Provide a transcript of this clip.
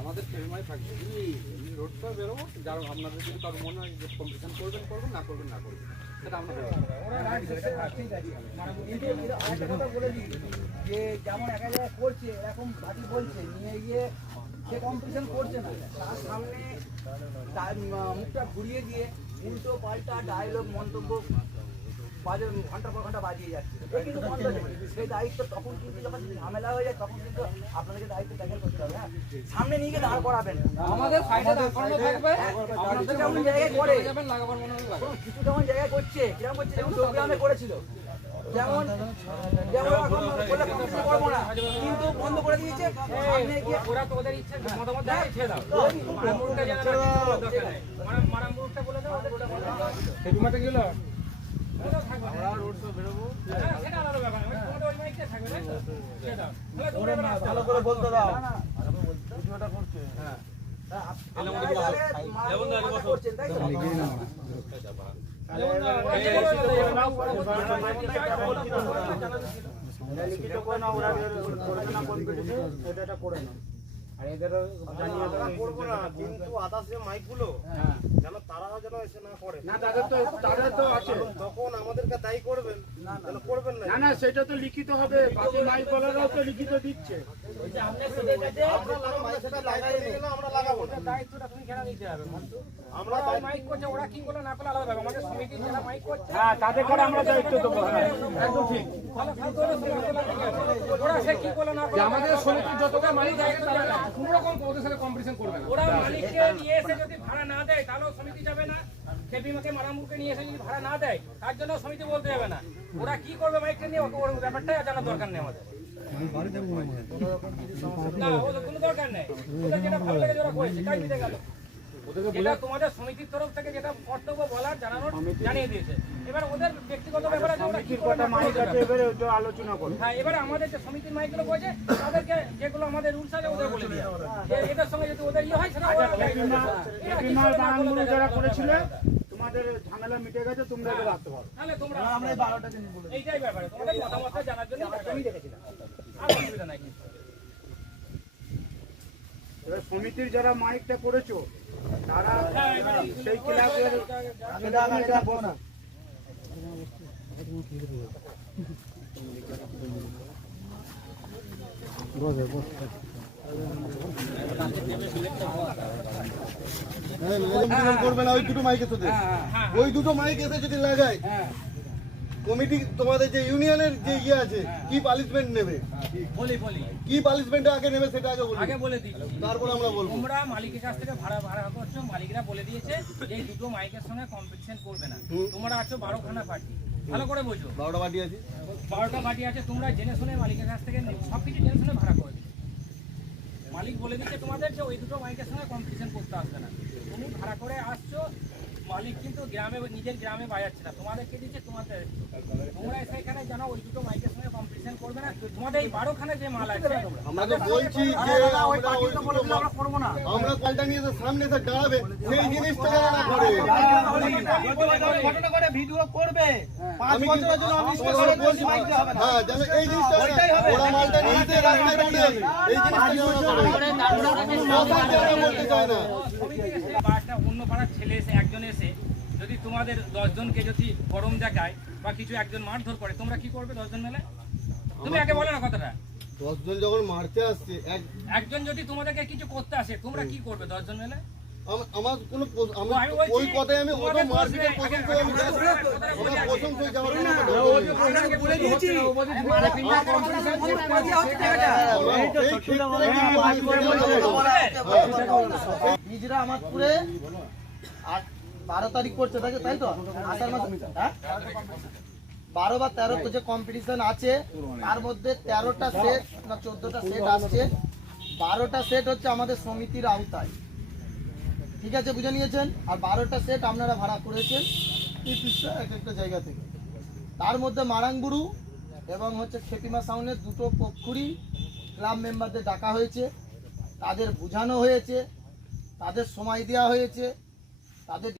আমাদের ফেরমাই থাকবে রোডটা বেরোবো, যার আপনাদের যদি কারো মনে হয় যে কম্পিটিশন করবেন করবেন, না করবেন না করবেন, সেটা আমরা বলে দিই যে যেমন এক জায়গায় করছে এরকম বাকি বলছে নিয়ে গিয়ে সে কম্পিটিশন করছে না, তার সামনে তার মুখটা ঘুরিয়ে দিয়ে উল্টো পাল্টা ডায়লগ মন্তব্য ঘন্টা পর ঘন্টা বাজিয়ে যাচ্ছে। এই কিন্তু বন্ধ নেই, সেই দায়িত্ব তখন কিন্তু যখন ঝামেলা হয়ে যায় তখন কিন্তু আপনাদেরকে দায়িত্ব ট্যাকেল করতে হবে। হ্যাঁ, সামনে নিয়ে গিয়ে দাঁড় করাবেন, আমাদের সাইডে দাঁড় করানো থাকবে। আপনাদের যেমন জায়গায় করে কিছু যেমন জায়গায় করছে, কিরকম করছে, যেমন প্রোগ্রামে করেছিল, যেমন যেমন এখন বলে কম্পিটিশন করবো না, কিন্তু বন্ধ করে দিয়েছে। সামনে গিয়ে ওরা তো ওদের ইচ্ছে মতামত দেয়, ছেড়ে দাও, মারামুরুটা জানা না, মারামুরুটা বলে দাও, সেটু মাঠে গেল আমরা রোড শো বেরোবো, সেটা আলাদা ব্যাপার। তোমাদের ওই মাইকটা থাকবে না, সেটা ভালো করে বলতে দাও। ভিডিওটা করছে, হ্যাঁ করছেন তাই তো, লিখিত করে না, ওরা করবে না কম্পিটিশন, এটা করে না। আর এদের করবো না, কিন্তু আদার্স যে মাইকগুলো যেন তারা যেন এসে না করে না, তাদের তো আছে, তখন আমাদেরকে দায়ী করবেন, করবেন না। না সেটা তো লিখিত হবে, বাকি মাইক বলারাও তো লিখিত দিচ্ছে। আমরা লাগাবো না, দায়িত্বটা তুমি কেন নিতে হবে? আমরা মাইক করছে, ওরা কি করলো না করলো আলাদা ব্যাপার, আমাদের সমিতির যারা মাইক করছে হ্যাঁ তাদের করে আমরা দায়িত্ব দেবো। একদম ঠিক, ওরা সে কি করলো না করলো, আমাদের সমিতির যতটা মাইক দায়িত্ব কোনো রকম ওদের সাথে কম্পিটিশন করবে না। ওরা মালিককে নিয়ে এসে যদি ভাড়া না দেয় তাহলেও সমিতি যাবে না, খেপিমাকে মারামুরকে নিয়ে এসে যদি ভাড়া না দেয় তার জন্য সমিতি বলতে যাবে না। ওরা কি করবে মাইকটা নিয়ে ওর ব্যাপারটা জানার দরকার নেই আমাদের, না ওদের কোনো দরকার নেই। ওদের যেটা ভালো লাগে ওরা করেছে, কাজ মিটে গেল। যেটা তোমাদের সমিতির তরফ থেকে যেটা কর্তব্য বলার জানানোর জানিয়ে দিয়েছে। এবার ওদের ব্যক্তিগত ব্যাপারে আলোচনা করো। হ্যাঁ, এবারে আমাদের যে সমিতির মাইকগুলো বলছে তাদেরকে যেগুলো আমাদের রুলস আছে ওদের বলে দিয়ে, এটার সঙ্গে যদি ওদের ইয়ে হয় সেটা যারা করেছিল তোমাদের ঝামেলা মিটে গেছে, তোমরা এবার আসতে পারো। তাহলে তোমরা আমরা 12টা দিন বলে এইটাই ব্যাপারে তোমাদের মতামতটা জানার জন্য আমি দেখেছিলাম, আর অসুবিধা নাই। এবার সমিতির যারা মাইকটা করেছো তারা সেই ক্লাবের এটা বনা করবে না। ওই দুটো মাইক এসে ওই দুটো মাইক এসে যদি লাগায় কমিটি, তোমাদের যে ইউনিয়নের যে ইয়ে আছে কি পানিশমেন্ট নেবে, কি পানিশমেন্ট আগে নেবে সেটা আগে বলে দিই, তারপর আমরা বলবো। তোমরা মালিকের কাছ থেকে ভাড়া করছো, মালিকরা বলে দিয়েছে যে এই দুটো মাইকের সঙ্গে কম্পিটিশন করবে না। তোমরা আছো 12খানা পার্টি, ভালো করে বোঝো, 12টা পার্টি আছে, 12টা পার্টি আছে। তোমরা জেনে শুনে মালিকের কাছ থেকে সবকিছু জেনে শুনে ভাড়া করে দিচ্ছ। মালিক বলে দিচ্ছে তোমাদের যে ওই দুটো মাইকের সঙ্গে কম্পিটিশন করতে আসবে না, তুমি ভাড়া করে আসছো। মালিক কিন্তু গ্রামে নিজের গ্রামে বাজাচ্ছে না, তোমাদেরকে দিচ্ছে তোমাদের, তোমরা সেখানে জানো ওই দুটো মাইকের সঙ্গে কম্পিটিশন করবে না। তোমাদের এই 12খানা যে মাল আছে আমরা তো বলছি যে আমরা করব না, আমরা পাল্টা নিয়ে সামনে এসে দাঁড়াবে, সেই জিনিসটা যারা না করে ঘটনা করে ভিডিও করবে 5 বছরের জন্য হ্যাঁ যেন এই জিনিসটা ওরা মালটা নিয়ে এসে রাস্তায় দাঁড়িয়ে এই জিনিসটা বলতে চায় না। অন্য পাড়ার ছেলে এসে একজন এসে যদি তোমাদের 10 জনকে যদি গরম দেখায় বা কিছু একজন মারধর করে, তোমরা কি করবে 10 জন মিলে? তুমি আগে বলো না কথাটা। 10 জন যখন মারতে আসছে, একজন যদি তোমাদেরকে কিছু করতে আসে তোমরা কি করবে 10 জন মিলে? আমার কোনো ওই কথাই আমি ওটা মারপিটের প্রশংসা আমি আমার প্রশংসা যাওয়ার জন্য বলে দিয়েছি। নিজেরা আমাদপুরে 12 তারিখ করছে তাই তো, আষাঢ় মাসে 12 বা 13 যে কম্পিটিশন আছে তার মধ্যে 13টা সেট না 14টা সেট আসছে, 12টা সেট হচ্ছে আমাদের সমিতির আওতায়, ঠিক আছে বুঝে নিয়েছেন। আর 12টা সেট আপনারা ভাড়া করেছেন এক একটা জায়গা থেকে, তার মধ্যে মারাংবুরু এবং হচ্ছে খেপিমা সাউন্ডের দুটো পক্ষুরই ক্লাব মেম্বারদের ডাকা হয়েছে, তাদের বোঝানো হয়েছে, তাদের সময় দেওয়া হয়েছে, তাদের